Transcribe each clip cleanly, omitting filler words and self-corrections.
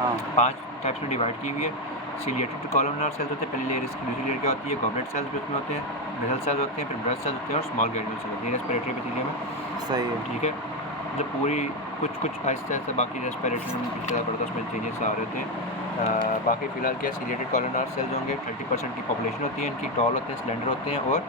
हाँ 5 टाइप्स में डिवाइड की हुई है। सिलिएटेड कॉलमनार सेल्स होते हैं, पहली लेयर इसकी, दूसरी लेयर क्या होती है, गॉबलेट सेल्स भी उसमें होते हैं, नेजल सेल्स होते हैं, फिर ब्रेस्ट सेल्स होते हैं और स्मॉल ग्रैन्यूल सेल्स होते हैं रेस्पिरेटरी एपिथेलियम में। सही है। ठीक है, जब पूरी कुछ आहिस्ता आहिस्ता बाकी रेस्पिरेशन पिछला पड़ता है, उसमें चेंजेस आ रहे होते हैं। बाकी फिलहाल क्या सिलिएटेड कॉलमनार सेल्स होंगे, 30% की पॉपुलेशन होती है इनकी, टॉल होते हैं, स्लेंडर होते हैं और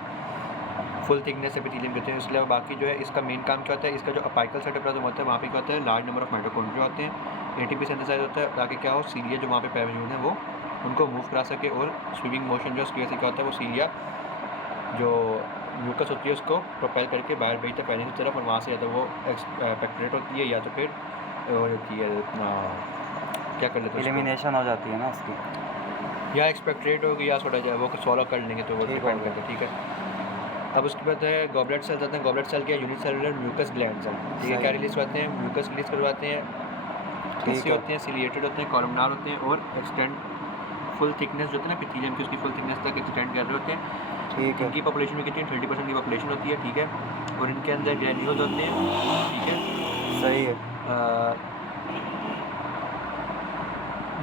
फुल थिकनेस एपिथेलियम कहते हैं। इसलिए बाकी जो है इसका मेन काम क्या होता है, इसका जो अपाइकल साइटोप्लाज्म होता है वहाँ पे क्या होता है, लार्ज नंबर ऑफ माइटोकॉन्ड्रिया होते हैं, एटीपी सिंथेसाइज होता है ताकि क्या हो, सीलिया जो वहाँ पे मौजूद है वो उनको मूव करा सके, और स्विमिंग मोशन जो उसकी वजह से क्या होता है, वो सीलिया जो म्यूकस होती है उसको प्रोपेल करके बाहर भेजता है पैनिस की तरफ, और वहाँ से या तो वो एक्सपेक्ट्रेट होती है या तो फिर वो होती है क्या कर लेते हैं एलिमिनेशन हो जाती है ना उसकी, या एक्सपेक्ट्रेट होगी या छोड़ा जाए, वो सॉल्व कर लेंगे तो वो ठीक डिपेंड हो करता है। ठीक है, अब उसके बाद है गॉबलेट सेल्स आते हैं। गॉबलेट सेल क्या, यूनिसेलुलर म्यूकस ग्लैंड्स हैं। ठीक है, सही। क्या रिलीज करते हैं, म्यूकस रिलीज करवाते हैं। ठीक किससे है। होते हैं, सिलिएटेड होते हैं, कॉलमनार होते हैं और एक्सटेंड फुल थिकनेस जो होती है ना एपिथेलियम की, उसकी फुल थिकनेस तक एक्सटेंड कर रहे होते हैं। ठीक है। इनकी पॉपुलेशन में कितनी, 30% की पॉपुलेशन होती है। ठीक है, और इनके अंदर ग्रैन्यूल्स होते हैं। ठीक है, सही है।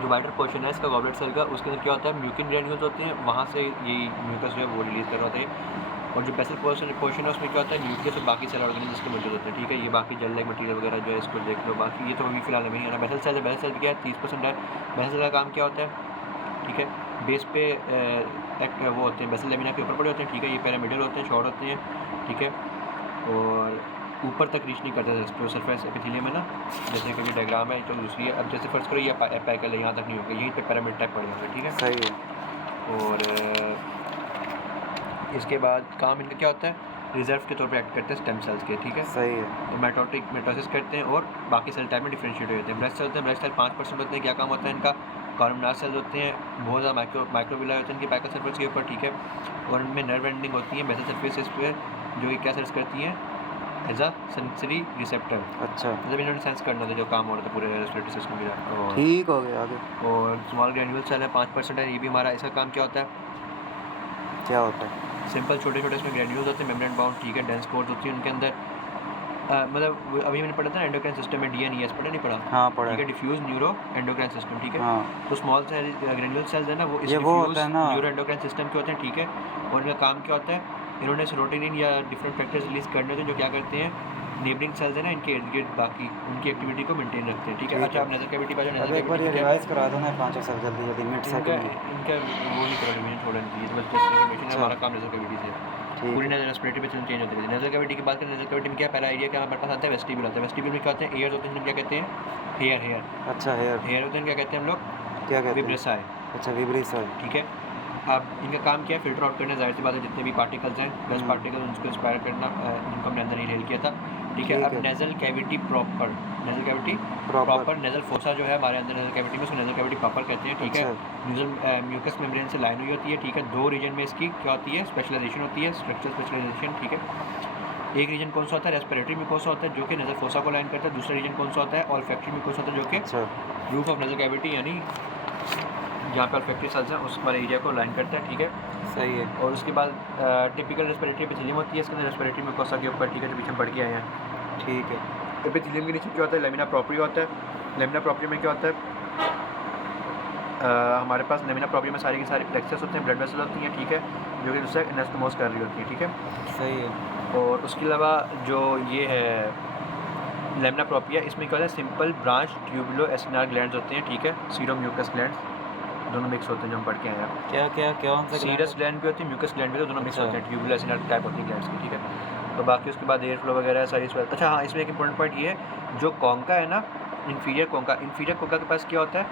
जो वाइडर पोर्शन है इसका गॉबलेट सेल का, उसके अंदर क्या होता है, म्यूकिन ग्रैन्यूल्स होते हैं, वहाँ से ये म्यूकस जो है वो रिलीज कर रहे होते हैं। और जो बेसल पोर्शन है उसमें क्या होता है, न्यूक्लियस और बाकी सेल ऑर्गेनिज्म इसके मौजूद होते हैं। ठीक है, ये बाकी जेल लाइक मटीरियल वगैरह जो है इसको देख लो, बाकी ये तो अभी फिलहाल नहीं है ना। बेसल सेल है, बेसल सेल क्या है, 30% है। बेसल सेल का काम क्या होता है, ठीक है, बेस पे वो होते हैं, बेसल लेमिना के ऊपर पड़े होते हैं। ठीक है, ये पैरामिडल होते हैं, शॉर्ट होते हैं। ठीक है, और ऊपर तक रीच नहीं करते जो सरफेस एपिथेलियम है ना, जैसे कि ये डायग्राम है तो दूसरी है। अब जैसे फर्स्ट करो ये एपिकल है, यहाँ तक नहीं होगा, यहीं पे पिरामिड टाइप पड़ जाएगा। ठीक है, सही है। और इसके बाद काम इनका क्या होता है, रिजर्व के तौर पे एक्ट करते हैं स्टेम सेल्स के। ठीक है, सही है। तो मेटोसिस करते हैं और बाकी सेल टाइप में डिफरेंशिएट हो जाते हैं। ब्रेस्ट सेल होते हैं, ब्रेस्ट सेल 5% होते हैं। क्या काम होता है इनका, कॉलमनार सेल्स होते हैं, बहुत ज़्यादा माइक्रोविला होते हैं इनके पैकल सरफेस के ऊपर। ठीक है, और इनमें नर्व एंडिंग होती है बेसल सरफेस पे, जो कि क्या सेंस करती हैं, एज अ सेंसरी रिसेप्टर। अच्छा, मतलब इन्होंने सेंस करना था जो काम हो रहा था पूरे रेस्पिरेटरी सिस्टम का। ठीक हो गया। आगे और स्मॉल ग्रैन्यूल सेल है, 5% है, ये भी हमारा। इसका काम क्या होता है, क्या होता है, सिंपल छोटे छोटे इसमें ग्रैन्यूल्स होते हैं, मेम्ब्रेन बाउंड। ठीक है, डेंस कोर्स होती है उनके अंदर। मतलब अभी मैंने पढ़ा था एंडोक्राइन सिस्टम में, DNES पढ़ा नहीं पढ़ा? हाँ पढ़ा ठीक है, डिफ्यूज न्यूरो एंडोक्राइन सिस्टम। ठीक है, हाँ तो स्मॉल सेल ग्रैन्यूल सेल्स है ना, वो इस ये वो डिफ्यूज होता है ना, न्यूरो एंडोक्राइन सिस्टम के होते हैं। ठीक है, और इनका काम क्या होता है, इन्होंने सेरोटोनिन या डिफरेंट फैक्टर्स रिलीज करने होते हैं जो क्या करते हैं, नेबरिंग सेल्स है ना इनके इर्द गिर्द बाकी उनकी एक्टिविटी को मेंटेन रखते हैं। ठीक है, अच्छा आप नजर कैविटी पर, अब एक बार ये रिवाइज करा दो ना 5 साल जल्दी जल्दी, मिनट इनका सेकंड। इनका वो नहीं करा, डिवीजन छोड़ना चाहिए, बस इन्फॉर्मेशन है, अच्छा। हमारा काम नजर कैविटी से। पूरी नजर रेस्पिरेटरी पे चेंज होती है। नजर कैविटी की बात करें, नजर कैविटी में क्या पहला एरिया क्या हमारे पास आता है, वेस्टिब्यूल आता है। वेस्टिब्यूल में क्या होते हैं, एयर्स होते हैं, जिन्हें क्या कहते हैं, हेयर। अच्छा, हेयर होते हैं, क्या कहते हैं हम लोग, क्या कहते हैं, विब्रेसाई। अच्छा विब्रेसाई। ठीक है, अब इनका काम क्या है, फिल्टर आउट करना। जाहिर सी बात है, जितने भी पार्टिकल्स हैं, प्लस पार्टिकल उनको इंस्पायर करना, जिनको हमने अंदर इनहेल किया था। ठीक है, अब nasal cavity proper, nasal cavity proper, nasal fossa जो है हमारे अंदर नेजल कैविटी में, उसको नेजल कैविटी प्रॉपर कहते हैं। ठीक है, नेजल म्यूकस मेम्ब्रेन से लाइन हुई होती है। ठीक है, 2 रीजन में इसकी क्या होती है, स्पेशलाइजेशन होती है, स्ट्रक्चरल स्पेशलाइजेशन। ठीक है, एक रीजन कौन सा होता है, रेस्पिरेटरी म्यूकोसा होता है जो कि नेजल फोसा को लाइन करता है। दूसरा रीजन कौन सा होता है, ऑल्फैक्टरी म्यूकोसा होता है जो कि रूफ ऑफ नेजल कैविटी, यानी जहाँ पे ऑल्फैक्टरी सेल्स हैं उस वाले एरिया को लाइन करता है। ठीक है, सही है। और उसके बाद टिपिकल रेस्पिरेटरी एपिथेलियम होती है इसके अंदर, रेस्पिरेटरी म्यूकोसा के ऊपर। ठीक है, जो पीछे बढ़ के आए हैं। ठीक है, एपिथेलियम के नीचे क्या होता है, लेमिना प्रोप्रिया होता है। लेमिना प्रोप्रिया में क्या होता है, हमारे पास लेमिना प्रोप्रिया में सारी की सारी प्लेक्सस होते हैं, ब्लड वेसल होती हैं। ठीक है, जो कि दूसरा एनास्टोमोस कर रही होती है। ठीक है, सही है। और उसके अलावा जो ये है लेमिना प्रोप्रिया, इसमें क्या होता है, simple branch tubulo acinar glands होते हैं। ठीक है, सीरम म्यूकस ग्लैंड्स दोनों मिक्स होते हैं जो हम पढ़ के आए हैं। क्या क्या क्या सीरस ग्लैंड भी होती है, म्यूकस ग्लैंड भी, दोनों मिक्स होते हैं, ट्यूबुलो एसिनार टाइप होती है ग्लैंड्स की। ठीक है, तो बाकी उसके बाद एयर फ्लो वगैरह सारी। अच्छा हाँ, इसमें एक इंपॉर्टेंट पॉइंट ये है, जो कॉन्का है ना, इंफीरियर कोंका के पास क्या होता है,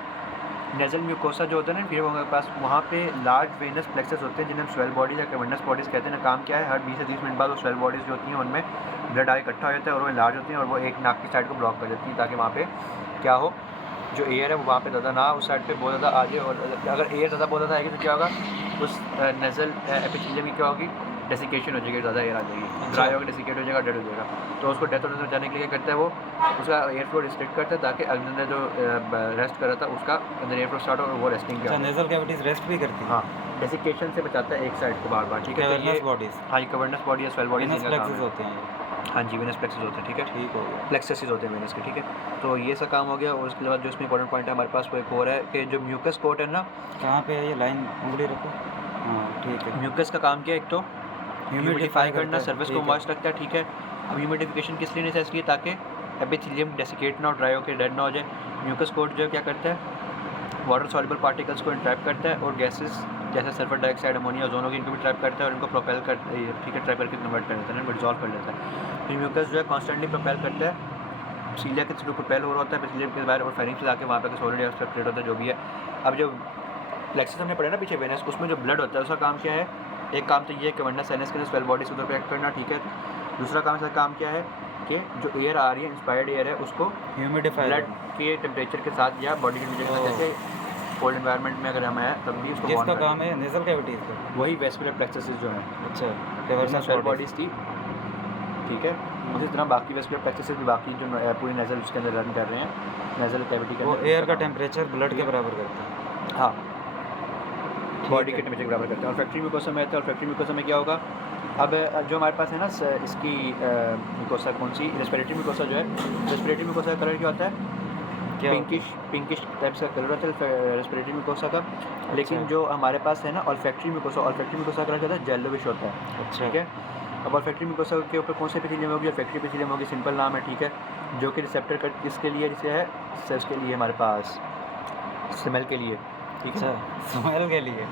नेजल म्यूकोसा जो होता है ना इंफीरियर कोंका के पास, वहाँ पे लार्ज वेनस प्लेक्सस होते हैं जिन्हें स्वेल बॉडीज या कैवर्नस बॉडीज़ कहते हैं ना। काम क्या है, हर 20 से 30 मिनट बाद वो स्वेल बॉडीज़ जो होती हैं उनमें ब्लड आगे इकट्ठा हो जाता है और वो लार्ज होती हैं और वो एक नाक की साइड को ब्लॉक कर देती है, ताकि वहाँ पे क्या हो, जो एयर है वो वहाँ पे ज़्यादा ना, उस साइड पे बहुत ज़्यादा आ जाए। और अगर एयर ज़्यादा बहुत ज़्यादा आएगी तो क्या होगा, उस नेजल एपिथेलियम की क्या होगी, डेसिकेशन हो जाएगी, ज़्यादा एयर आ जाएगी, ड्राई होगा, डेसिकेट हो जाएगा, डेड हो जाएगा। तो उसको डेथ होने से बचाने के लिए क्या करता है, वो उसका एयर फ्लो रिस्ट्रिक्ट करता है ताकि अंदर जो रेस्ट कर रहा था उसका अंदर एयर फ्लो स्टार्ट हो और वो रेस्टिंग अच्छा, नेजल कैविटीज रेस्ट भी करती है। हाँ, डेसिकेशन से बचाता है एक साइड को बार बार। ठीक है, तो ये बॉडीज, हाँ, ये कवर्नस बॉडी या स्वेल बॉडी होते हैं। हाँ जी, वेनस प्लेक्सस होते हैं, ठीक है, ठीक हो गया। प्लेक्ससेस होते हैं वेनस के, ठीक है। तो ये सा काम हो गया, और उसके बाद जो इसमें इंपॉर्टेंट पॉइंट है हमारे पास वो एक और है कि जो म्यूकस कोट है ना, कहाँ पे है ये लाइन, उंगली रखो। हाँ ठीक है। म्यूकस का काम क्या है, एक तो ह्यूमिडिफाई करना, सर्विस को ठीक है। मॉइस्ट रखता है, ठीक है। अब ह्यूमिडिफिकेशन किस लिए नेसेसरी है, ताकि एपिथेलियम डेसिकेट ना हो, ड्राई होकर डेड ना हो जाए। म्यूकस कोट जो है क्या करता है, वाटर सॉल्युबल पार्टिकल्स को इंट्रैप करता है, और गैसेस जैसे सल्फर डाइऑक्साइड, अमोनिया, ओजोन होगी, इनको भी ट्रैप करता है और इनको प्रोपेल कर, ठीक है, ट्रैप करके कन्वर्ट कर देता है, डिजॉल्व कर लेता है। तो म्यूकस जो है कॉन्स्टेंटली प्रोपेल करता है, सीलिया के थ्रू प्रोपेल हो रहा होता है एपिथेलियम के बाहर, और फेरिंग्स से जाके वहाँ पे सॉलिड या क्रिएट होता है, जो भी है। अब जो प्लेक्सस हमने पढ़ा ना पीछे वेनस, उसमें जो ब्लड होता है उसका काम क्या है, एक काम तो ये है कि वरना साइनस के स्वेल बॉडी से उधर पे एक्ट करना, ठीक है। दूसरा काम इसका काम क्या है कि जो एयर आ रही है, इंस्पायर्ड एयर है, उसको ह्यूमिडिफाई ब्लड के टेम्परेचर के साथ या बॉडी टेम्परेचर के साथ, जैसे कोल्ड एनवायरनमेंट में अगर हम है तब भी उसको जिसका बॉन्ड काम है नेजल कैविटीज का। वही वेस्कुलर प्लेक्सस जो है, अच्छा, वरना स्वेल बॉडी। बॉडीज थी, ठीक है। उसी तरह बाकी वेस्कुलर प्लेक्सस भी बाकी जो पूरी नेजल उसके अंदर रन कर रहे हैं, नेजल कैविटी के वो अंदर एयर का टेम्परेचर ब्लड के बराबर करता है। हाँ, बॉडी है। के टेम्परेचर बराबर करते हैं। और फैक्ट्री म्यूकोसा में आता है, और फैक्ट्री म्यूकोसा में क्या होगा, अब जो हमारे पास है ना इसकी म्यूकोसा कौन सी, रेस्पिरेटरी म्यूकोसा जो है, रेस्पिरेटरी म्यूकोसा का कलर क्या होता है, क्या पिंकिश टाइप का कलर होता है रेस्पिरेटरी म्यूकोसा का। लेकिन अच्छा। जो हमारे पास है ना ऑल्फैक्टरी म्यूकोसा का कलर क्या होता है, येलोविश होता है, अच्छा ठीक है। अब ऑल्फैक्टरी म्यूकोसा के ऊपर कौन से एपिथेलियम होगी, ऑल्फैक्टरी एपिथेलियम होगी, सिंपल नाम है, ठीक है, जो कि रिसेप्टर कर किसके लिए जिसे है, उसके लिए हमारे पास स्मेल के लिए, ठीक है, अच्छा, स्मेल के लिए।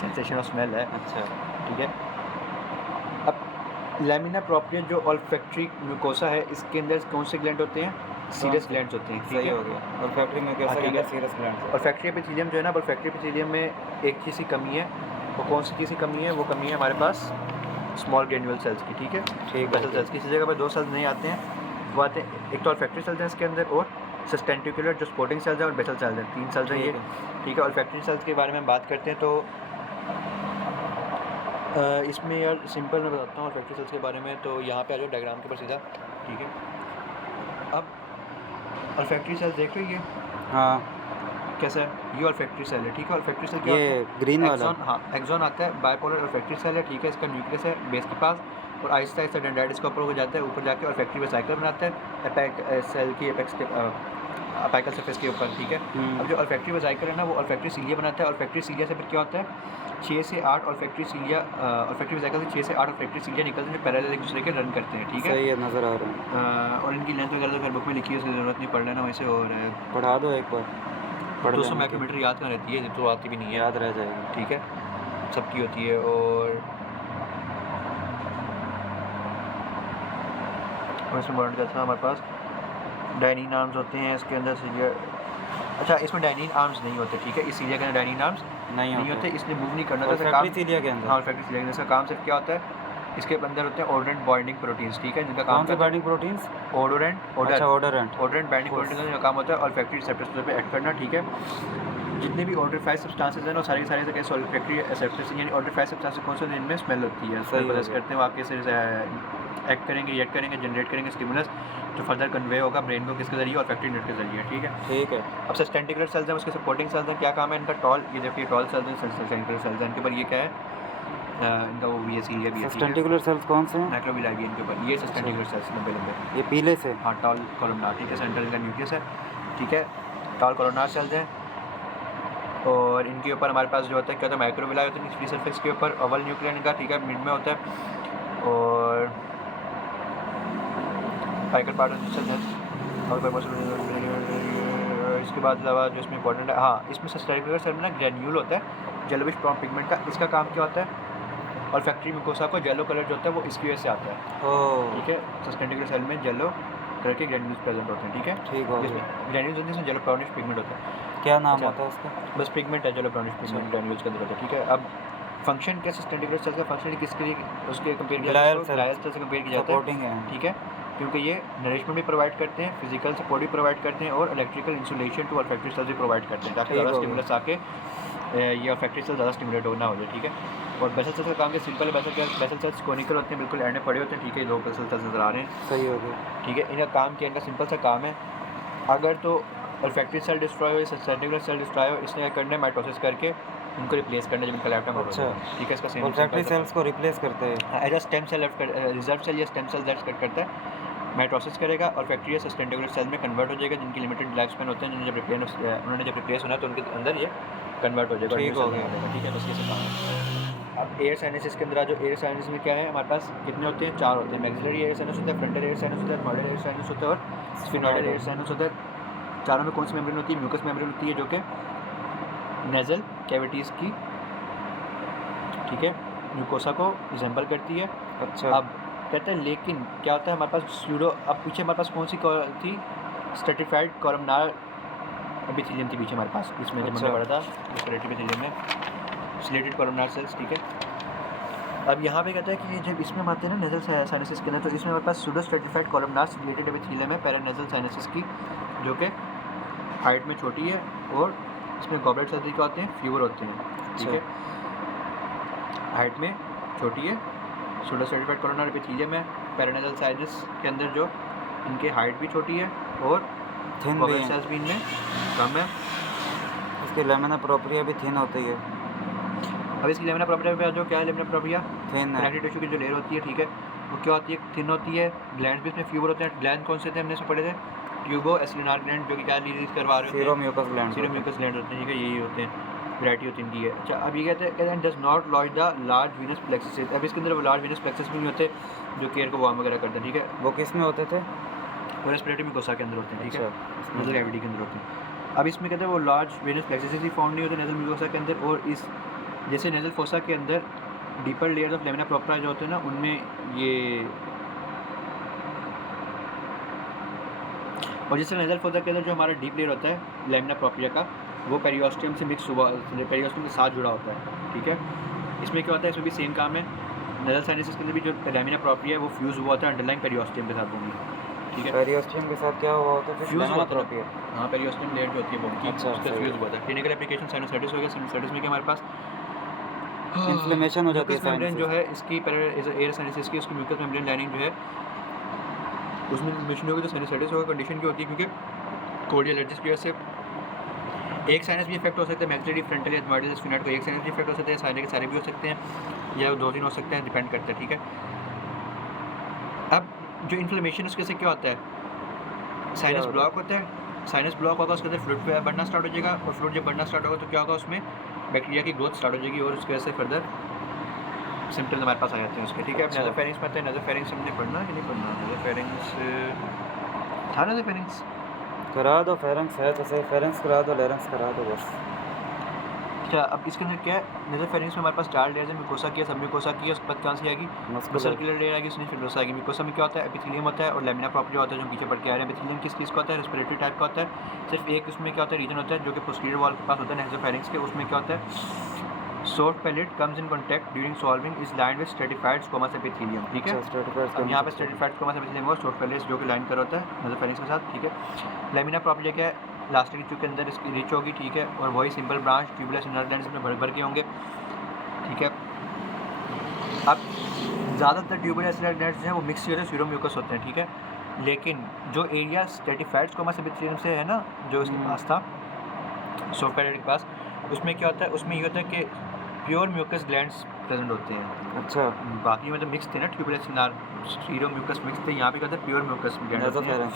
सेंसेशन ऑफ स्मेल है, अच्छा ठीक है। अब लैमिना प्रोप्रिया जो ऑल्फैक्टरी म्यूकोसा है, इसके अंदर कौन से ग्लैंड होते हैं, सीरस ग्लैंड्स होते हैं, ठीक सही है। हो गया। और फैक्ट्री में कैसा ठीक है। गया सीरस ग्लैंड और फैक्ट्री एपिथेलियम जो है ना, फैक्ट्री एपिथेलियम में एक चीज़ की कमी है, वो कौन सी चीज़ की कमी है, वो कमी है हमारे पास स्मॉल ग्रेन्यूल सेल्स की, ठीक है, ठीक बेसल है। सेल्स की। इसी जगह पर दो सेल्स नहीं आते हैं, वो आते हैं एक तो ऑल्फैक्टरी सेल्स हैं इसके अंदर, और सस्टेंटिकुलर जो स्पोर्टिंग सेल्स हैं, और बेसल सेल्स हैं, 3 सेल्स हैं ये, ठीक है। ऑल्फैक्टरी सेल्स के बारे में हम बात करते हैं, तो इसमें यार सिंपल मैं बताता हूँ ऑल्फैक्टरी सेल्स के बारे में। तो यहाँ पे आ जाओ डायग्राम के ऊपर सीधा, ठीक है। अब ऑल्फैक्टरी सेल्स देख रहे हो ये हाँ, कैसा है, ये ऑल्फैक्टरी सेल है, ठीक है। ऑल्फैक्टरी सेल क्या ये होता है, ग्रीन वाला। एक्सॉन, हाँ एक्सॉन आता है, बाइपोलर ऑल्फैक्टरी सेल है, ठीक है। इसका न्यूक्लियस है बेस के पास, और आहिस्ता आहिस्ता डेंड्राइटिस का ऊपर हो जाता है, ऊपर जाके ऑल्फैक्टरी वेसिकल बनाता है सेल की एपेक्स के अपाइकल सरफेस के ऊपर, ठीक है। अब जो ऑल्फैक्टरी वेसिकल है ना, वो ऑल्फैक्टरी सीलिया बनाता है। ऑल्फैक्टरी सीलिया से फिर क्या होता है, 6 से 8 ऑल्फैक्टरी सीलिया, ऑल्फैक्टरी वेसिकल से 6 से 8 ऑल्फैक्टरी सीलिया निकलते हैं, जो पैरेलल एक दूसरे के रन करते हैं, ठीक है। सही है, नज़र आ रहा है। और इनकी लेंथ वगैरह तो फिर बुक में लिखी है, उसकी ज़रूरत नहीं, पढ़ लेना वैसे। और पढ़ा दो एक बार, पढ़ 200 लेना माइक्रोमीटर याद कहाँ रहती है, तो आती भी नहीं कि है, याद रह जाएगी। ठीक है, सबकी होती है। और इसमें बॉन्ड क्या था हमारे पास, डाइनिन आर्म्स होते हैं इसके अंदर, सीलिया, अच्छा इसमें डाइनिन आर्म्स नहीं होते, ठीक है। इस सीलिया के अंदर डाइनिन आर्म्स नहीं होते, इसने मूव नहीं करना था, ऑल्फैक्टरी सीलिया के अंदर। हाँ ऑल्फैक्टरी सीलिया के अंदर इसका काम सिर्फ क्या होता है, इसके अंदर होते हैं ओडोरेंट बाइंडिंग प्रोटीन्स, ठीक है, जिनका काम कौन से बाइंडिंग प्रोटीन्स? ओडोरेंट अच्छा, ओडोरेंट। ओडोरेंट बाइंडिंग प्रोटीन का काम होता है ऑल्फैक्टरी रिसेप्टर्स पे एक्ट करना, ठीक है। जितने भी ऑल्फैक्टाइज सब्सटेंसेस हैं ना, सारी सारे कैसे ऑल्फैक्टरी रिसेप्टर्स, यानी ऑल्फैक्टाइज सब्सटेंसेस कौन से हैं, जिनमें स्मेल होती है, स्मेल प्रोसेस करते हैं, वो आपके से एक्ट करेंगे, रिएक्ट करेंगे, जनरेट करेंगे स्टिमुलस, जो फर्दर कन्वे होगा ब्रेन को किसके जरिए, ऑल्फैक्टरी नर्व के जरिए, ठीक है। ठीक है। अब सस्टेंटिकुलर सेल्स हैं, उसके सपोर्टिंग सेल्स हैं, क्या काम है इनका, टॉल, ये देखिए टॉल सेल्स हैं, सस्टेंटिकुलर सेल्स हैं, इनके ऊपर ये क्या है, इनका वो भी है, सीलिया भी है, सस्टेंटिकुलर सेल्स कौन से हैं? माइक्रोविलाई भी इनके ऊपर, ये सस्टेंटिकुलर सेल्स लंबे लंबे, ये पीले से। हाँ टॉल कोलमनार, ठीक है, सेंट्रल का न्यूक्लियस है, ठीक है, टॉल कोलमनार सेल्स हैं। और इनके ऊपर हमारे पास जो होता है क्या होता है, माइक्रोविलाई होता है फ्री सरफेस के ऊपर, ओवल न्यूक्लियस इनका, ठीक है, मिड में होता है। और फाइकल पार्ट और इसके बाद अलावा जो इसमें इंपॉर्टेंट है, हाँ इसमें सस्टेंटिकुलर सेल में ना ग्रैन्यूल होता है येलोविश ब्राउन पिगमेंट का, इसका काम क्या होता है, और फैक्ट्री म्यूकोसा को येलो कलर जो होता है वो इसकी वजह से आता है, ओह, ठीक है। सस्टेंटिकुलर सेल में येलो कलर के ग्रैन्यूल्स प्रेजेंट होते हैं, ठीक है, ठीक हो जिसमें गया। ग्रैन्यूल्स होते हैं, जिसमें येलो ब्राउनिश पिगमेंट होता है, क्या नाम अच्छा। होता है उसका? बस पिगमेंट है येलो ब्राउनिश पिगमेंट ग्रैन्यूल्स के अंदर होता है, ठीक है। अब फंक्शन क्या सस्टेंटिकुलर सेल का फंक्शन किसके लिए, उसके कंपेयर किया ग्लायल सेल से कंपेयर किया जाता है, सपोर्टिंग है। ठीक है, क्योंकि ये नरिशमेंट भी प्रोवाइड करते हैं, फिजिकल सपोर्ट भी प्रोवाइड करते हैं, और electrical insulation to olfactory cells भी प्रोवाइड करते हैं, ताकि ठीक ज़्यादा हो स्टिमुलस आके ये ऑल्फैक्टरी सेल्स ज़्यादा स्टिमुलेट ना हो जाए, ठीक है। और बेसल सेल्स का काम क्या, सिंपल है, बेसल सेल्स कोनिकल होते हैं, बिल्कुल एंड में पड़े होते हैं, ठीक है, 2 बेसल सेल्स नजर आ रहे हैं, सही हो गया। ठीक है। इनका काम क्या, इनका सिंपल सा काम है, अगर तो और फैक्ट्री सेल डिस्ट्रॉय हो या सेंटिकुलर सेल डिस्ट्रॉय हो, इसने क्या करना है, माइटोसिस करके उनको रिप्लेस करना है जब इनका लाइफ टाइम अच्छा। ठीक है, इसका सेम और फैक्ट्री सेल्स को रिप्लेस करते हैं। As a stem cell reserve cell या स्टेम सेल दैट करता है, माइटोसिस करेगा और फैक्ट्री या सस्टेनेबल सेल में कन्वर्ट हो जाएगा, जिनकी लिमिटेड लाइफ स्पैन होते हैं, उन्होंने जब रिप्लेस होना तो उनके अंदर ये कन्वर्ट हो जाएगा। ठीक हो गया। ठीक है, बस ये सब काम है। अब एयर साइनसिस के अंदर जो एयर साइनस में क्या है, हमारे पास कितने होते हैं, 4 होते हैं। मैक्सिलरी एयर साइनस होता है, फ्रंटल एयर साइनस होता है, थर्मल एयर साइनस होता है और स्फिनोइडल एयर साइनस होता है। चारों में कौन सी मेम्ब्रेन होती है, म्यूकस मेम्ब्रेन होती है, जो कि नेजल कैविटीज़ की, ठीक है, म्यूकोसा को रिजेंबल करती है। अच्छा। अब कहते हैं लेकिन क्या होता है हमारे पास स्यूडो, अब पीछे हमारे पास कौन सी थी, स्ट्रेटिफाइड कॉलमनार एपिथेलियम थी पीछे हमारे पास, इसमें जब हमने पढ़ा था स्ट्रेटिफाइड एपिथेलियम में सिलेटेड कॉलमनार सेल्स, ठीक है। अब यहाँ पे कहता है कि जब इसमें हम आते हैं ना नेजल साइनसिस के अंदर, तो इसमें हमारे पास pseudo stratified columnar ciliated epithelium है पैरानेजल साइनसिस की, जो कि हाइट में छोटी है, और इसमें गॉबलेट सेल्स क्या होते हैं, फ्यूअर होते हैं, ठीक है, हाइट में छोटी है। सूडो स्ट्रेटिफाइड कॉलमनार एपिथेलियम है पैरानेजल साइनस के अंदर, जो इनकी हाइट भी छोटी है और थिन भी गॉबलेट है। सेल्स भी इनमें कम है। इसकी लेमिना प्रोप्रिया भी थिन होती है। अब इसकी लेमिना प्रोप्रिया पे जो क्या है, लेमिना प्रोप्रिया थिन है। कनेक्टिव टिश्यू की जो लेयर होती है, ठीक है, वो क्या होती है, थिन होती है। ग्लैंड भी इसमें फ्यूअर होते हैं। ग्लैंड कौन से थे, हमने से पढ़े थे, ट्यूबो एसिलिनार ग्लैंड, जो कि क्या रिलीज करवा रहे होते हैं, seromucous gland. Seromucous gland होते हैं, ठीक है, यही होते हैं, वैरायटी होती है इनकी है। अच्छा, अब ये कहते हैं does not lodge the large venous plexus. अब इसके अंदर वो लार्ज वीनस प्लेक्सस भी नहीं होते जो केयर को वार्म वगैरह करते हैं, ठीक है, वो किस में होते थे? वो रेस्पिरेटरी म्यूकोसा के अंदर होते हैं, ठीक है, अच्छा। नेजल कैविटी के अंदर होते हैं। अब इसमें कहते हैं वो large venous plexus he found नहीं होते नेजल म्यूकोसा के अंदर, और इस जैसे नेजल फोसा के अंदर डीपर लेयर्स ऑफ लेमिना प्रोप्रा जो होते हैं ना, उनमें ये, और जैसे नेजल फोसा के अंदर जो हमारा डीप लेयर होता है लेमिना प्रोप्रिया का, वो पेरियोस्टियम से मिक्स हुआ, पेरियोस्टियम के साथ जुड़ा होता है, ठीक है। इसमें क्या होता है, इसमें भी सेम काम है। नेजल साइनसिस के अंदर भी जो लेमिना प्रोप्रिया है वो फ्यूज़ हुआ होता है अंडरलाइन पेरियोस्टियम के साथ होंगी, ठीक है। पेरियोस्टियम के साथ क्या हुआ होता है? फ्यूज़ लेमिना होता है, प्रोप्रिया। हाँ, पेरियोस्टियम लेयर जो होती है वो उनकी अच्छा, उसका सही। फ्यूज़ हुआ था। क्लिनिकल एप्लीकेशन साइनोसाइटिस हो गया। साइनोसाइटिस में क्या हमारे पास इन्फ्लेमेशन हो जाती है म्यूकस मेम्ब्रेन जो साइनस है इसकी एयर साइनसिस की, उसकी म्यूकस मेम्ब्रेन लाइनिंग जो है उसमें इन्फ्लेमेशन होगी, तो साइनोसाइटिस होगा। कंडीशन क्या होती है, क्योंकि कोल्ड एलर्जीज की वजह से एक साइनस भी इफेक्ट हो सकता है, मैक्सिलरी फ्रंटल या थर्मल स्फिनोइड को एक साइनस भी इफेक्ट हो सकता है, सारे के सारे भी हो सकते हैं, या 2-3 हो सकते हैं, डिपेंड करता है, ठीक है। अब जो इन्फ्लेमेशन उसके से क्या होता है, साइनस ब्लॉक होता है, साइनस ब्लॉक होगा, उसके अंदर फ्लूइड बढ़ना स्टार्ट हो जाएगा, और फ्लूइड जब बढ़ना स्टार्ट होगा तो क्या होगा, उसमें बैक्टीरिया की ग्रोथ स्टार्ट हो जाएगी, और उसकी वजह से फर्दर सिम्टम्स हमारे पास आ जाते हैं उसके, ठीक है। नेजल फेरिंग्स में आते हैं। नेजल फेरिंग्स हमने पढ़ना है कि नहीं पढ़ना? नेजल फेरिंग्स था, नेजल फेरिंग्स करा दो। फेरेंक्स है तो सही, फेरेंक्स करा दो, लेरेंक्स करा दो बस। अच्छा, अब इसके अंदर क्या है, नेजल फेरिंग्स में हमारे पास 4 लेयर्स है। म्यूकोसा की है, सब म्यूकोसा की है, उसके बाद कहाँ से आएगी, मसल की लेयर आएगी, उसमें फिब्रोसा आएगी। म्यूकोसा में क्या होता है, एपिथेलियम होता है, और लेमिना प्रोप्रिया होता है, जो पीछे पढ़ के आ रहे हैं। एपिथेलियम किस चीज़ का होता है, रेस्पिरेटरी टाइप का होता है। सिर्फ एक उसमें क्या होता है, रीजन होता है जो कि पोस्टीरियर वॉल के पास होता है नेजल फेरिंग्स के, उसमें क्या होता है, soft palate comes in contact during solving is lined with stratified squamous epithelium, ठीक है। अब यहाँ पे स्ट्रेटिफाइड स्क्वामस एपिथेलियम और सॉफ्ट पैलेट जो कि लाइन कर होता है नेजल फेरिंग्स के साथ, ठीक है। लेमिना प्रोप्रिया क्या है, लास्टिक टिश्यू के अंदर इसकी रिच होगी, ठीक है, और वही simple branch tubules inner glands में भर के होंगे, ठीक है। अब ज़्यादातर ट्यूबुलस इनर ग्लैंड्स जो है वो मिक्स होते हैं, सीरो म्यूकस होते हैं, ठीक है। लेकिन जो एरिया स्ट्रेटिफाइड स्क्वामस एपिथेलियम से है ना, जो इसके पास था सॉफ्ट पैलेट के पास, उसमें क्या होता है, उसमें ये होता है कि प्योर म्यूकस ग्लैंड्स प्रेजेंट होते हैं। अच्छा। बाकी में तो मिक्स थे ना, tubules inner sero mucus mix थे, यहाँ पे क्या होता है, प्योर म्यूकस ग्लैंड होते हैं,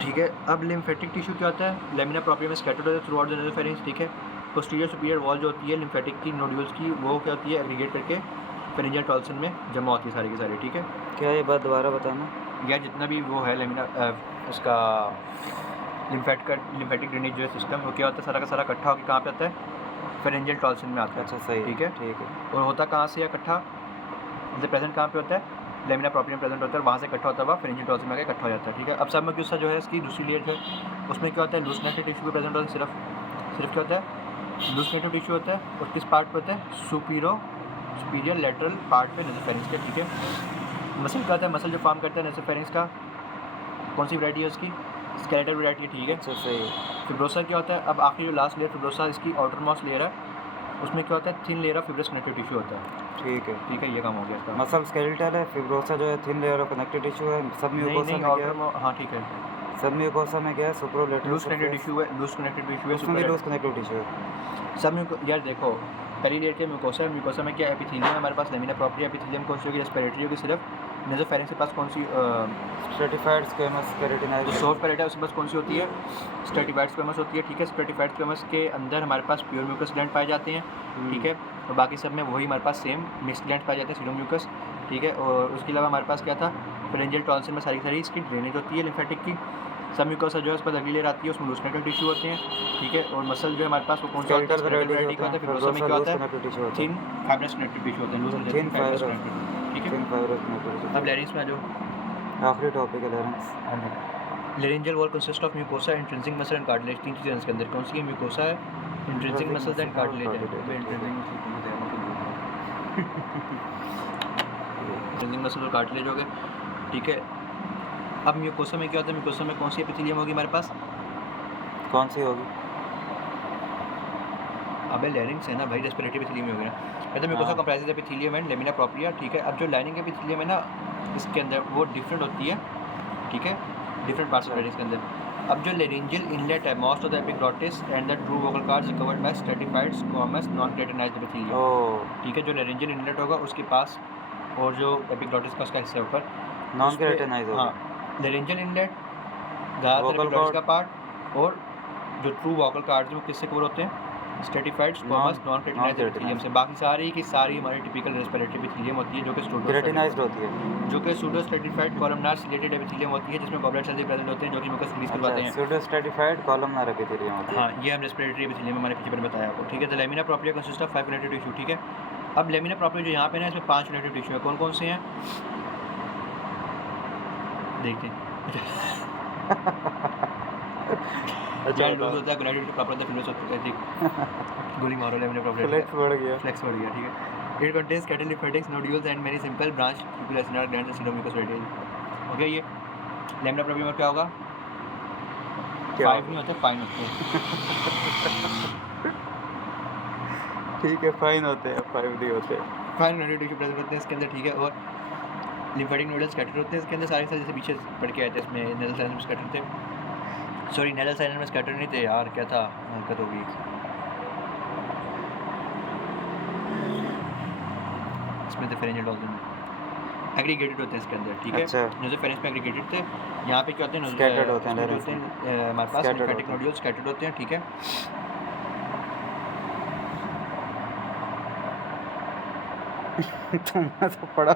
ठीक है। अब लिम्फेटिक टिश्यू क्या होता है, लेमिना प्रोप्रिया में स्कैटर्ड होता है through out the nasal pharynx, ठीक है। पोस्टीरियर सुपीरियर वॉल जो होती है लिम्फेटिक की नोड्यूल्स की, वो क्या होती है, एग्रीगेट करके फेरिंजियल टॉल्सन में जमा होती है सारी की सारी, ठीक है। क्या ये बात दोबारा बताना? या जितना भी वो है लेमिना उसका लिम्फेटिक ड्रेनेज जो है सिस्टम, वो क्या होता है, सारा का सारा इकट्ठा होकर कहाँ पे आता है, फेरिंजियल टॉल्सन में आता है। अच्छा, सही, ठीक है, ठीक है। और होता कहाँ से इकट्ठा, मतलब प्रेजेंट कहाँ पे होता है, लेमिना प्रोप्रिया प्रेजेंट होता है, वहाँ से इकट्ठा होता है, फेरिंजियल टॉल्सन में आके इकट्ठा हो जाता है, ठीक है। अब सब में जो है इसकी दूसरी लेयर है, उसमें क्या होता है, लूज कनेक्टिव टिश्यू पे प्रेजेंट होता है, सिर्फ क्या होता है, लूज कनेक्टिव टिश्यू होता है, और किस पार्ट पे होता है, सुपीरियर लेटरल पार्ट पे नेजल फेरिंग्स के, ठीक है। मसल का होता है, मसल जो फॉर्म करता है नेजल फेरिंग्स का, कौन सी वैरायटी है उसकी, स्केलेटल वैरायटी है, ठीक है। अच्छा, सही। फिब्रोसा क्या होता है, अब आखिरी जो लास्ट लेयर फिब्रोसा इसकी आउटर मोस्ट लेयर है, उसमें क्या होता है, thin layer of fibrous connective tissue होता है, ठीक है, ठीक है। ये काम हो गया इसका। मसल स्केलेटल है, फिब्रोसा जो है thin layer of connective tissue है, सब म्यूकोसा में क्या है? हाँ, ठीक है, सब म्यूकोसा में क्या है? सुप्रोलेटरल लूज कनेक्टेड सरफेस, टिश्यू है, लूज कनेक्टेड टिश्यू है, उसमें भी लूज कनेक्टिव टिश्यू है। सब में यार देखो पहली लेयर के म्यूकोसा है, म्यूकोसा में क्या एपिथेलियम है हमारे पास, लेमिना प्रोप्रिया एपिथेलियम कौन सी होगी? रेस्पिरेटरी होगी सिर्फ। नेसोफेरिंक्स के पास कौन सी स्ट्रेटिफाइड स्क्वेमस जो केराटिनाइज, सोफ पैलेट है उसके पास कौन सी होती है? स्ट्रेटिफाइड स्क्वेमस होती है, ठीक है। स्ट्रेटिफाइड स्क्वेमस के अंदर हमारे पास प्योर म्यूकस ग्लैंड पाए जाते हैं, ठीक है। और बाकी सब में वही हमारे पास सेम मिक्स ग्लैंड पाए जाते हैं, सीरो म्यूकस, ठीक है। और उसके अलावा हमारे पास क्या था? फेरेंजियल टॉन्सिल में सारी सारी इसकी ड्रेनेज होती है लिम्फेटिक की। सब म्यूकोसा जो है उस पर अगली लेयर आती है, उसमें लूज कनेक्टेड टिश्यू होते हैं, ठीक है। और मसल जो है हमारे पास वो कौन सा होता है? स्केलेटल वैरायटी का होता है। फिब्रोसा में क्या होता है? थिन फाइब्रस कनेक्टिव टिश्यू होता है, loose thin fibrous fibre, connective, ठीक है। Thin fibre connective. अब लैरिंग्स में आ जाओ। आखिरी टॉपिक है larynx. Laryngeal wall consist of mucosa, intrinsic muscle and cartilage. तीन चीज़ें इसके अंदर, कौन सी है? म्यूकोसा है, इंट्रिंसिक मसल्स एंड कार्टिलेज है। इंट्रिंसिक मसल और कार्टिलेज हो गए, ठीक है। अब म्यूकोसा में क्या होता है? म्यूकोसा में कौन सी एपिथेलियम होगी हमारे पास? कौन सी होगी? अबे लैरिंग्स है ना भाई, रेस्पिरेटरी एपिथेलियम हो गया। मतलब म्यूकोसा हाँ। Comprises epithelium and lamina propria, ठीक है। अब जो लाइनिंग एपिथेलियम है ना इसके अंदर वो डिफरेंट होती है, ठीक है, डिफरेंट पार्ट्स ऑफ के अंदर। अब जो लेरिंजियल इनलेट है, most of the epiglottis and the true vocal cords recovered by stratified squamous non keratinised epithelium, oh, ठीक है। जो लेरिंजियल इनलेट होगा उसके पास और जो एपिग्लॉटिस का उसका हिस्सा है ऊपर नॉन उस पे- केराटिनाइज होगी। हाँ, लेरिंजियल इनलेट ज़्यादातर Vocal एपिग्लॉटिस cord। का पार्ट, और जो ट्रू वोकल कार्ड्स वो किससे कवर होते हैं? Stratified squamous non keratinised epithelium से। बाकी सारी की सारी हमारी टिपिकल रेस्पिरेटरी एपिथेलियम होती है जो कि केराटिनाइज्ड होती है। जो कि pseudo stratified columnar ciliated epithelium होती है, जिसमें गॉबलेट सेल्स भी प्रेजेंट होते हैं जो कि म्यूकस रिलीज करवाते अच्छा, हैं। सूडो स्ट्रेटिफाइड कॉलमनार एपिथेलियम होती है। हाँ, ये हम रेस्पिरेटरी एपिथेलियम हमारे पीछे पर बताया आपको, ठीक है। The lamina propria consist of 5 connective tissue, ठीक है। अब लेमिना प्रोप्रिया जो यहाँ पे ना इसमें 5 कनेक्टिव टिश्यू है, कौन कौन से हैं देखते हैं। अच्छा, लूज होता है कनेक्टिव टिश्यू प्रॉपर होता है, फिब्रस होता है, ठीक। गोली मारो लेमिना प्रोप्रिया, फ्लेक्स बढ़ गया। फ्लेक्स बढ़ गया, ठीक है। It contains cattle lymphatics nodules and many simple branch tubular glands and seromucous radius. Okay, ये लेमिना प्रोप्रिया में क्या होगा? क्या 5 नहीं होते, 5 होते हैं। ठीक है, फाइन होते हैं, 5 डी होते हैं। फाइन कनेक्टिव टिश्यू प्रेजेंट होते हैं इसके अंदर, ठीक है। और लिम्फेटिक नोडल्स स्कैटर्ड होते हैं इसके अंदर सारे जैसे पीछे पढ़ के आए थे, इसमें नेजल साइनस में स्कैटर्ड थे। सॉरी, नेजल साइनस में स्कैटर्ड नहीं थे यार, क्या था, हरकत हो गई इसमें थे। फेरेंजियल डॉल्फिन एग्रीगेटेड होते हैं इसके अंदर, ठीक है। अच्छा। नोज़ोफेरेंस में एग्रीगेटेड थे, यहाँ पे क्या होते हैं? Scattered होते हैं, इसमें जो larynx होते हैं हमारे पास Scattered लिम्फेटिक होते हैं। नोड्यूल्स स्कैटर्ड होते हैं, ठीक है। तुमने तो पढ़ा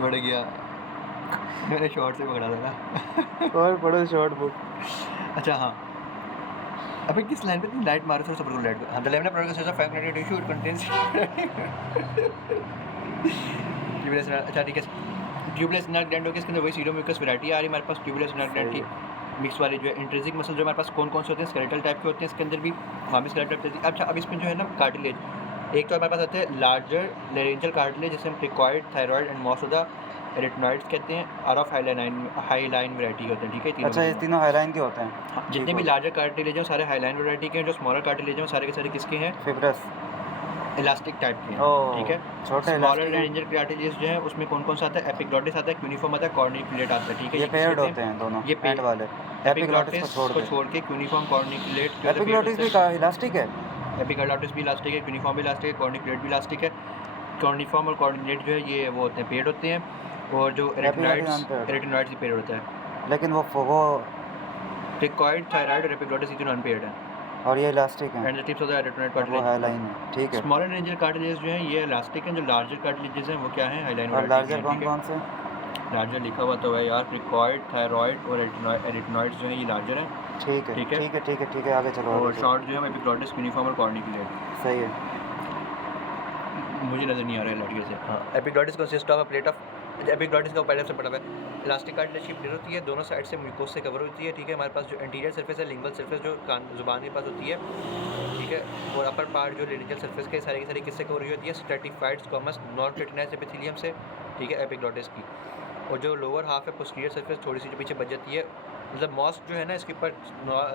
बढ़ गया, मैंने शॉर्ट से पकड़ा था ना। और पढ़ो शॉर्ट बुक। अच्छा हाँ, अबे किस लाइन पे तुम लाइट मारो सर, सुपर लाइट हाँ। The lamina product consist of 5 connective tissue, it contains tubules, अच्छा ठीक है। ट्यूबुलस नर्व ग्लैंड होगी इसके अंदर, वही सीरो म्यूकस वैरायटी आ रही है हमारे पास, ट्यूबुलस नर्व ग्लैंड, ठीक। मिक्स वाले जो है इंट्रिंसिक मसल जो हमारे पास कौन कौन से होते हैं? स्केलेटल टाइप के होते हैं इसके अंदर भी, वहाँ भी स्केलेटल टाइप होती है। अच्छा, अब इसमें जो है ना कार्टिलेज, एक तो हमारे पास आते हैं लार्जर लेरेंजियल कार्टिलेज जिसे हम cricoid, thyroid and most of the arytenoids कहते हैं, आर ऑफ हाईलाइन वैरायटी होते हैं, ठीक है। अच्छा, ये तीनों हाईलाइन के होते हैं। हाँ, जितने भी लार्जर कार्टिलेज हैं वो सारे हाईलाइन वैरायटी के हैं, जो स्मॉलर कार्टिलेज हैं वो सारे के सारे किसके हैं? फिब्रस, इलास्टिक टाइप के हैं, ओह, ठीक है। छोटे स्मॉलर इलास्टिक हैं। लेरेंजियल कार्टिलेज जो है उसमें कौन कौन सा आता है? एपिग्लॉटिस आता है, क्यूनिफॉर्म आता है, कॉर्निकुलेट आता है, ठीक है। ये पेयर्ड होते हैं दोनों, ये एंड वाले। एपिग्लॉटिस को को छोड़ के क्यूनिफॉर्म, कॉर्निकुलेट। एपिग्लॉटिस भी इलास्टिक है। एपिग्लॉटिस भी इलास्टिक है, यूनिफॉर्म भी इलास्टिक है, कॉर्निकुलेट भी इलास्टिक है। कॉर्निफॉर्म और कॉर्निकुलेट जो है ये वो होते हैं, पेड होते हैं, और जो एरिथनॉइड्स भी पेड होता है। लेकिन वो क्रिकॉइड, थायराइड और एपिग्लॉटिस ये तीनों अनपेयर्ड हैं, और ये इलास्टिक हैं, and the tips of the arytenoid और वो कार्टिलेज। हाईलाइन है, ठीक है। स्मॉलर रेंजर कार्टिलेज जो है ये इलास्टिक हैं, जो लार्जर कार्टिलेजेस हैं वो क्या हैं? हाईलाइन और लार्जर कौन कौन से? लार्जर लिखा हुआ तो है यार, क्रिकॉइड, थायराइड और एरिथनॉइड्स जो है ये लार्जर हैं, ठीक है, ठीक है। ठीक है, ठीक है, ठीक है, आगे चलो। और आगे चलो। शॉर्ट जो है एपिग्लॉटिस, यूनिफॉर्म और कॉर्निकुलेट। सही है। मुझे नज़र नहीं आ रहा है लड़के से। हाँ, epiglottis consist of a plate of, epiglottis का पहले से पढ़ा हुआ है। इलास्टिक कार्टिलेज की प्लेट होती है, दोनों साइड से म्यूकोस से कवर होती है, ठीक है। हमारे पास जो एंटीरियर सरफेस है, लिंगुअल सरफेस जो कान जुबान के पास होती है, ठीक है। और अपर पार्ट जो लेरिंजियल सरफेस के सारी की सारी किससे कवर हुई होती है? Stratified squamous non keratinised epithelium से, ठीक है, एपिग्लॉटिस की। और जो लोअर हाफ है, पोस्टीरियर सरफेस थोड़ी सी जो पीछे बच जाती है, मतलब मॉस्ट जो है ना इसके ऊपर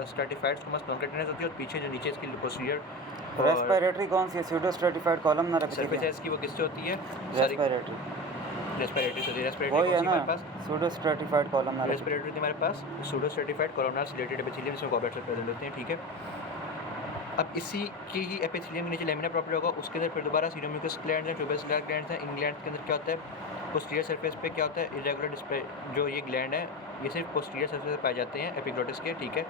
स्ट्रेटिफाइड स्क्वामस नॉन केराटिनाइज्ड होती है, और पीछे जो नीचे इसकी पोस्टीरियर और रेस्पिरेटरी कौन सी है? स्यूडो स्ट्रेटिफाइड कॉलम ना रखी सरफेस थी इसकी वो किससे होती है? रेस्पिरेटरी रेस्पिरेटरी से रेस्पिरेटरी वही कौन है सी ना, हमारे पास? स्यूडो स्ट्रेटिफाइड कॉलम ना रखी थी। रेस्पिरेटरी थी हमारे पास pseudo stratified coroner ciliated epithelium, इसमें गॉबलेट से प्रेजेंट होते हैं, ठीक है। अब इसी के ही एपिथेलियम के नीचे लैमिना प्रोपेरा होगा, उसके अंदर फिर दोबारा सीरोम्यूकस ग्लैंड्स हैं, ट्यूबरकुलर ग्लैंड्स हैं। इन ग्लैंड्स के अंदर क्या होता है? पोस्टीरियर सरफेस पे क्या होता है? इरेगुलर डिस्प्ले, जो ये ग्लैंड है ये सिर्फ पोस्टीरियर सरफेस पे पाए जाते हैं एपिग्लोटिस के, ठीक है,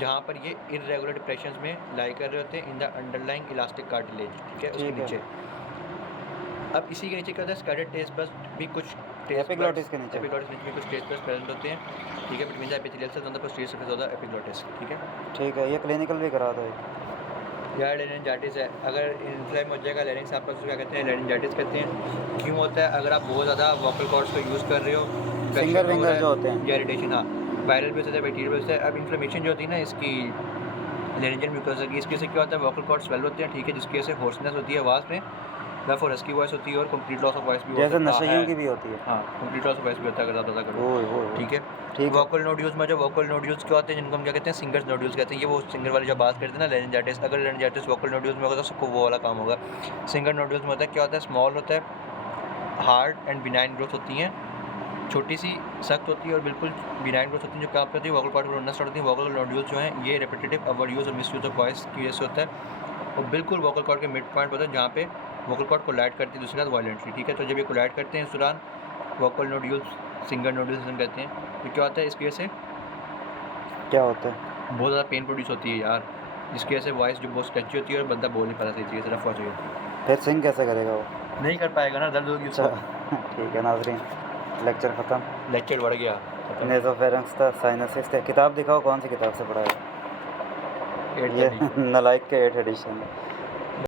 जहाँ पर ये इरेगुलर डिप्रेशंस में लाई कर रहे होते हैं in the underlying elastic cartilage, ठीक है, उसके ठीक है। नीचे। अब इसी के नीचे क्या होता है? स्कैटर्ड टेस्ट बस भी कुछ एपिग्लोटिस के नीचे। एपिग्लोटिस नीचे भी कुछ टेस्ट बस प्रेजेंट होते हैं, ठीक है, between the epithelial cells on the posterior surface of the epiglottis, ठीक है। ठीक है, ये क्लिनिकल भी करा दो एक। यार लेरिंजाइटिस है, अगर इन्फ्लेम हो जाएगा लेरिंग्स, आप उसको क्या कहते हैं? लेरिंजाइटिस कहते हैं। क्यों होता है? अगर आप बहुत ज़्यादा वोकल कॉर्ड्स को यूज़ कर रहे हो, फिंगर विंगर जो होते हैं, या इरिटेशन, हाँ, वायरल भी होता है, बैक्टीरियल भी होता है। अब इन्फ्लेमेशन जो होती है ना इसकी लेरिंजियल म्यूकोसा की, इसके से क्या होता है? वोकल कॉर्ड स्वेल होते हैं, ठीक है, जिसकी वजह से होर्सनेस होती है आवाज़ में, और हस्की वॉइस होती है और कंप्लीट लॉस ऑफ वॉइस भी जैसे होता है। नशेइयों की भी होती है। हाँ, कंप्लीट लॉस ऑफ वॉइस भी होता है अगर ज़्यादा करो, ओए ओए ठीक है। ठीक है। वोकल नोड्यूल्स में जो वोकल नोड्यूल्स क्या होते हैं, जिनको हम क्या कहते हैं? सिंगर्स नोड्यूल्स कहते हैं। ये वो सिंगर वाली जो बात करते हैं ना लेरिंजाइटिस, अगर लेरिंजाइटिस वोकल नोड्यूल्स में होगा तो सबको वो वाला काम होगा। सिंगर नोड्यूल्स में होता है क्या होता है? स्मॉल होता है, हार्ड एंड बिनाइन ग्रोथ होती हैं, छोटी सी सख्त होती है और बिल्कुल बिनाइन ग्रोथ होती है, जो काम करती है वोकल कॉर्ड को स्टार्ट होती है। वोकल नोड्यूल्स जो हैं ये रेपिटेटिव ओवर यूज और मिस यूज ऑफ वॉइस की वजह से होता है, और बिल्कुल वोकल कॉर्ड के मिड पॉइंट होता है जहाँ पे वोकल कॉर्ड कोलाइड करती है दूसरे साथ वायलेंटली, ठीक है। तो जब ये कोलाइड करते हैं इस दौरान वोकल नोड्यूल्स सिंगर नोड्यूल्स हम कहते हैं, तो क्या होता है? इसकी वजह से क्या होता है? बहुत ज़्यादा पेन प्रोड्यूस होती है यार, जिसकी वजह से वॉइस जो बहुत स्ट्रेची होती है और बंदा बोल नहीं पाता सही तरीके से, रफ हो जाएगा, फिर सिंग कैसे करेगा वो? नहीं कर पाएगा ना, दर्द होगी अच्छा उसको। ठीक है नाजरीन, लेक्चर ख़त्म। लेक्चर बढ़ गया, नेज़ोफेरेंक्स था, साइनसिस था। किताब दिखाओ कौन सी किताब से पढ़ा है? 8th ये edition। नालायक के 8th एडिशन।